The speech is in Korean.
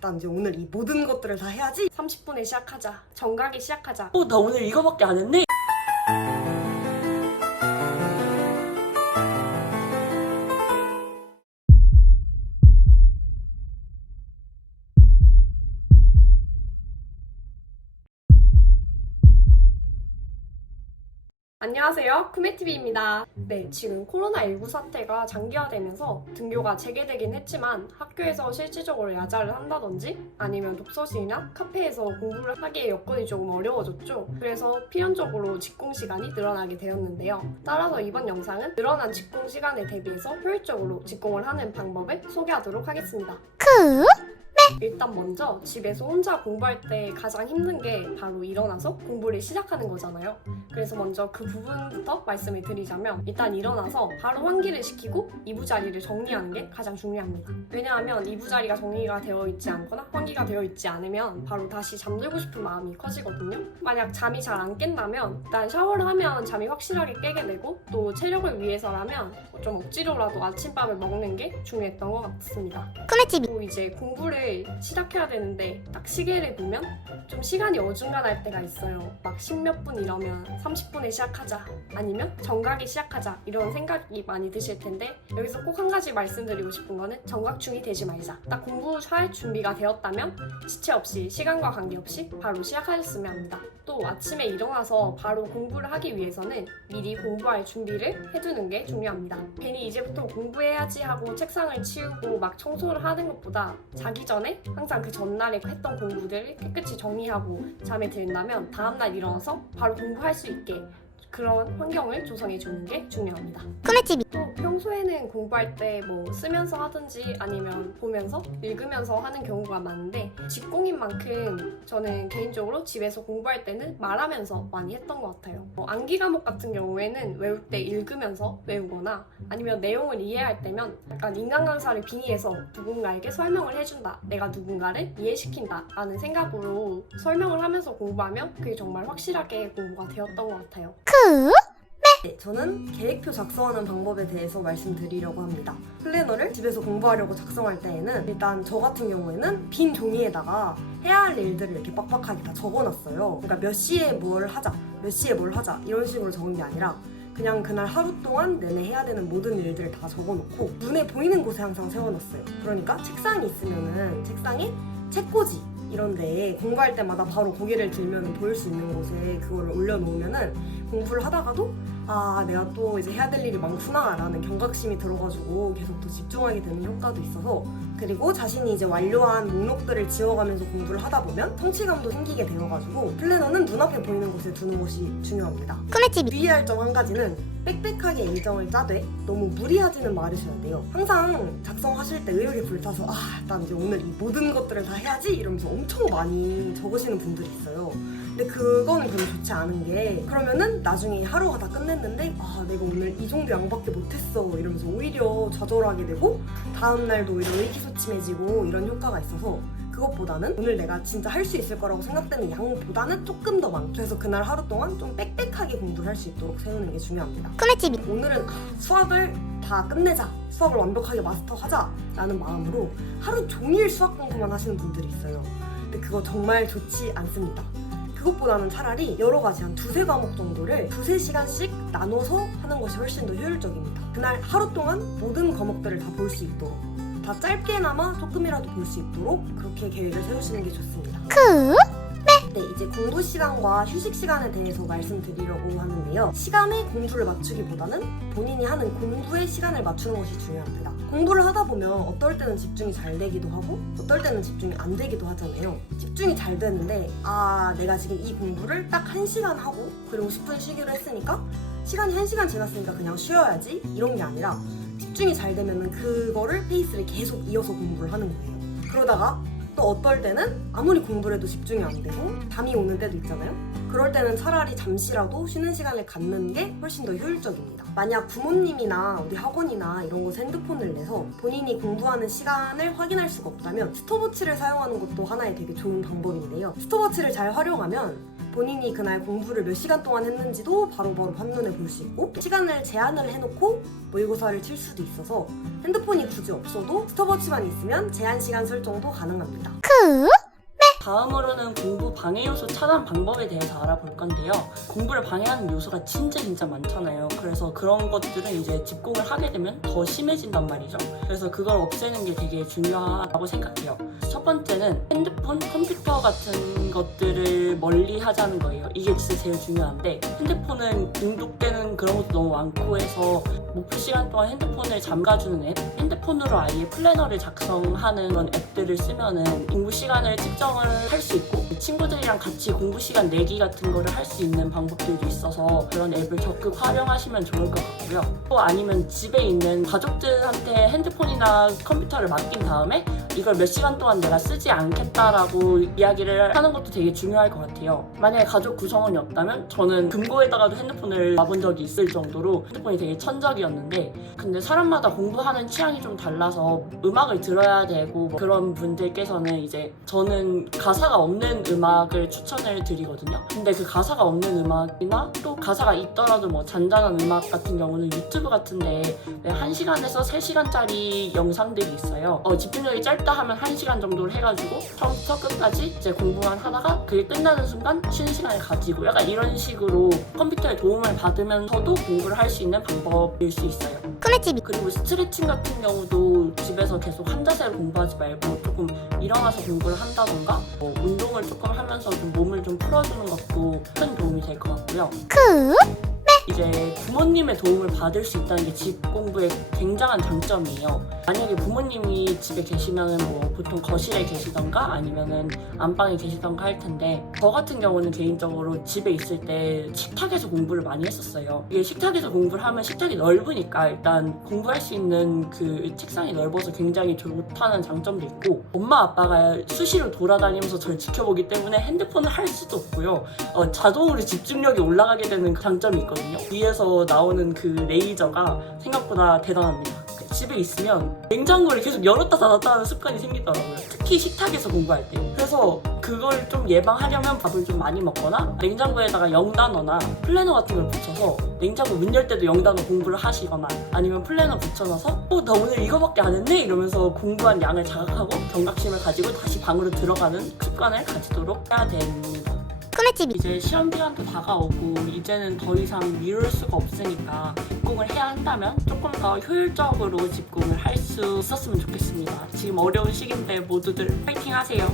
난 이제 오늘 이 모든 것들을 다 해야지. 30분에 시작하자. 정각에 시작하자. 나 오늘 이거밖에 안 했네? 안녕하세요, 쿠메TV입니다. 네, 지금 코로나19 사태가 장기화되면서 등교가 재개되긴 했지만 학교에서 실질적으로 야자를 한다든지 아니면 독서실이나 카페에서 공부를 하기에 여건이 조금 어려워졌죠. 그래서 필연적으로 직공 시간이 늘어나게 되었는데요. 따라서 이번 영상은 늘어난 직공 시간에 대비해서 효율적으로 직공을 하는 방법을 소개하도록 하겠습니다. 일단 먼저 집에서 혼자 공부할 때 가장 힘든 게 바로 일어나서 공부를 시작하는 거잖아요. 그래서 먼저 그 부분부터 말씀을 드리자면 일단 일어나서 바로 환기를 시키고 이부자리를 정리하는 게 가장 중요합니다. 왜냐하면 이부자리가 정리가 되어 있지 않거나 환기가 되어 있지 않으면 바로 다시 잠들고 싶은 마음이 커지거든요. 만약 잠이 잘 안 깬다면 일단 샤워를 하면 잠이 확실하게 깨게 되고 또 체력을 위해서라면 좀 억지로라도 아침밥을 먹는 게 중요했던 것 같습니다. 또 이제 공부를 시작해야 되는데 딱 시계를 보면 좀 시간이 어중간할 때가 있어요. 막 10몇 분 이러면 30분에 시작하자 아니면 정각에 시작하자 이런 생각이 많이 드실 텐데 여기서 꼭 한 가지 말씀드리고 싶은 거는 정각충이 되지 말자. 딱 공부할 준비가 되었다면 지체 없이 시간과 관계없이 바로 시작하셨으면 합니다. 또 아침에 일어나서 바로 공부를 하기 위해서는 미리 공부할 준비를 해두는 게 중요합니다. 괜히 이제부터 공부해야지 하고 책상을 치우고 막 청소를 하는 것보다 자기 전에 항상 그 전날에 했던 공부들을 깨끗이 정리하고 잠에 든다면 다음날 일어나서 바로 공부할 수 있게 그런 환경을 조성해 주는 게 중요합니다. 또 평소에는 공부할 때 뭐 쓰면서 하든지 아니면 보면서 읽으면서 하는 경우가 많은데 직공인 만큼 저는 개인적으로 집에서 공부할 때는 말하면서 많이 했던 것 같아요. 암기 과목 같은 경우에는 외울 때 읽으면서 외우거나 아니면 내용을 이해할 때면 약간 인간 강사를 빙의해서 누군가에게 설명을 해준다. 내가 누군가를 이해시킨다 라는 생각으로 설명을 하면서 공부하면 그게 정말 확실하게 공부가 되었던 것 같아요. 네, 저는 계획표 작성하는 방법에 대해서 말씀드리려고 합니다. 플래너를 집에서 공부하려고 작성할 때에는 일단 저 같은 경우에는 빈 종이에다가 해야 할 일들을 이렇게 빡빡하게 다 적어놨어요. 그러니까 몇 시에 뭘 하자, 몇 시에 뭘 하자 이런 식으로 적은 게 아니라 그냥 그날 하루 동안 내내 해야 되는 모든 일들을 다 적어놓고 눈에 보이는 곳에 항상 세워놨어요. 그러니까 책상이 있으면은 책상에 책꽂이 이런 데에 공부할 때마다 바로 고개를 들면 보일 수 있는 곳에 그거를 올려놓으면은 공부를 하다가도 내가 또 이제 해야 될 일이 많구나 라는 경각심이 들어가지고 계속 더 집중하게 되는 효과도 있어서 그리고 자신이 이제 완료한 목록들을 지워가면서 공부를 하다 보면 성취감도 생기게 되어가지고 플래너는 눈앞에 보이는 곳에 두는 것이 중요합니다. 주의할 점 한 가지는 빽빽하게 일정을 짜되 너무 무리하지는 말으셔야 돼요. 항상 작성하실 때 의욕이 불타서 난 이제 오늘 이 모든 것들을 다 해야지 이러면서 엄청 많이 적으시는 분들이 있어요. 근데 그거는 별로 좋지 않은 게 그러면은 나중에 하루가 다 끝냈는데 내가 오늘 이 정도 양밖에 못했어 이러면서 오히려 좌절하게 되고 다음날도 오히려 의기소침해지고 이런 효과가 있어서 그것보다는 오늘 내가 진짜 할 수 있을 거라고 생각되는 양보다는 조금 더 많게 그래서 그날 하루 동안 좀 빽빽하게 공부를 할 수 있도록 세우는 게 중요합니다. 오늘은 수학을 다 끝내자, 수학을 완벽하게 마스터하자 라는 마음으로 하루 종일 수학 공부만 하시는 분들이 있어요. 근데 그거 정말 좋지 않습니다. 그것보다는 차라리 여러 가지 한 두세 과목 정도를 두세 시간씩 나눠서 하는 것이 훨씬 더 효율적입니다. 그날 하루 동안 모든 과목들을 다 볼 수 있도록 다 짧게나마 조금이라도 볼 수 있도록 그렇게 계획을 세우시는 게 좋습니다. 네, 이제 공부 시간과 휴식 시간에 대해서 말씀드리려고 하는데요. 시간에 공부를 맞추기보다는 본인이 하는 공부에 시간을 맞추는 것이 중요합니다. 공부를 하다 보면 어떨 때는 집중이 잘 되기도 하고 어떨 때는 집중이 안 되기도 하잖아요. 집중이 잘 되는데 내가 지금 이 공부를 딱 1시간 하고 그리고 10분 쉬기로 했으니까 시간이 1시간 지났으니까 그냥 쉬어야지 이런 게 아니라 집중이 잘 되면 그거를 페이스를 계속 이어서 공부를 하는 거예요. 그러다가 또 어떨 때는 아무리 공부를 해도 집중이 안 되고 잠이 오는 때도 있잖아요. 그럴 때는 차라리 잠시라도 쉬는 시간을 갖는 게 훨씬 더 효율적입니다. 만약 부모님이나 어디 학원이나 이런 곳에 핸드폰을 내서 본인이 공부하는 시간을 확인할 수가 없다면 스톱워치를 사용하는 것도 하나의 되게 좋은 방법인데요. 스톱워치를 잘 활용하면 본인이 그날 공부를 몇 시간 동안 했는지도 바로바로 한눈에 볼 수 있고 시간을 제한을 해놓고 모의고사를 칠 수도 있어서 핸드폰이 굳이 없어도 스톱워치만 있으면 제한 시간 설정도 가능합니다. 다음으로는 공부 방해 요소 차단 방법에 대해서 알아볼 건데요. 공부를 방해하는 요소가 진짜 많잖아요. 그래서 그런 것들은 이제 집중을 하게 되면 더 심해진단 말이죠. 그래서 그걸 없애는 게 되게 중요하다고 생각해요. 첫 번째는 핸드폰, 컴퓨터 같은 것들을 멀리 하자는 거예요. 이게 진짜 제일 중요한데 핸드폰은 중독되는 그런 것도 너무 많고 해서 목표 시간 동안 핸드폰을 잠가주는 앱, 핸드폰으로 아예 플래너를 작성하는 그런 앱들을 쓰면은 공부 시간을 측정을 할 수 있고 친구들이랑 같이 공부 시간 내기 같은 거를 할 수 있는 방법들도 있어서 그런 앱을 적극 활용하시면 좋을 것 같고요. 또 아니면 집에 있는 가족들한테 핸드폰이나 컴퓨터를 맡긴 다음에 이걸 몇 시간 동안 내가 쓰지 않겠다라고 이야기를 하는 것도 되게 중요할 것 같아요. 만약에 가족 구성원이 없다면 저는 금고에다가도 핸드폰을 놔본 적이 있을 정도로 핸드폰이 되게 천적이었는데 근데 사람마다 공부하는 취향이 좀 달라서 음악을 들어야 되고 뭐 그런 분들께서는 이제 저는 가사가 없는 음악을 추천을 드리거든요. 근데 그 가사가 없는 음악이나 또 가사가 있더라도 뭐 잔잔한 음악 같은 경우는 유튜브 같은데 1시간에서 3시간짜리 영상들이 있어요. 집중력이 짧다 하면 1시간 정도를 해가지고 처음부터 끝까지 이제 공부만 하다가 그게 끝나는 순간 쉬는 시간을 가지고 약간 이런 식으로 컴퓨터의 도움을 받으면서도 공부를 할 수 있는 방법일 수 있어요. 그리고 스트레칭 같은 경우도 집에서 계속 한자세로 공부하지 말고 조금 일어나서 공부를 한다던가 뭐 운동을 조금 하면서 좀 몸을 좀 풀어주는 것도 큰 도움이 될 것 같고요. 이제 부모님의 도움을 받을 수 있다는 게 집 공부의 굉장한 장점이에요. 만약에 부모님이 집에 계시면은 뭐 보통 거실에 계시던가 아니면은 안방에 계시던가 할 텐데 저 같은 경우는 개인적으로 집에 있을 때 식탁에서 공부를 많이 했었어요. 이게 식탁에서 공부를 하면 식탁이 넓으니까 일단 공부할 수 있는 그 책상이 넓어서 굉장히 좋다는 장점도 있고 엄마 아빠가 수시로 돌아다니면서 저를 지켜보기 때문에 핸드폰을 할 수도 없고요. 자동으로 집중력이 올라가게 되는 장점이 있거든요. 위에서 나오는 그 레이저가 생각보다 대단합니다. 집에 있으면 냉장고를 계속 열었다 닫았다 하는 습관이 생기더라고요. 특히 식탁에서 공부할 때. 그래서 그걸 좀 예방하려면 밥을 좀 많이 먹거나 냉장고에다가 영단어나 플래너 같은 걸 붙여서 냉장고 문 열 때도 영단어 공부를 하시거나 아니면 플래너 붙여놔서 나 오늘 이거밖에 안 했네? 이러면서 공부한 양을 자각하고 경각심을 가지고 다시 방으로 들어가는 습관을 가지도록 해야 됩니다. 이제 시험 기간도 다가오고 이제는 더 이상 미룰 수가 없으니까 집중을 해야 한다면 조금 더 효율적으로 집중을 할 수 있었으면 좋겠습니다. 지금 어려운 시기인데 모두들 파이팅 하세요.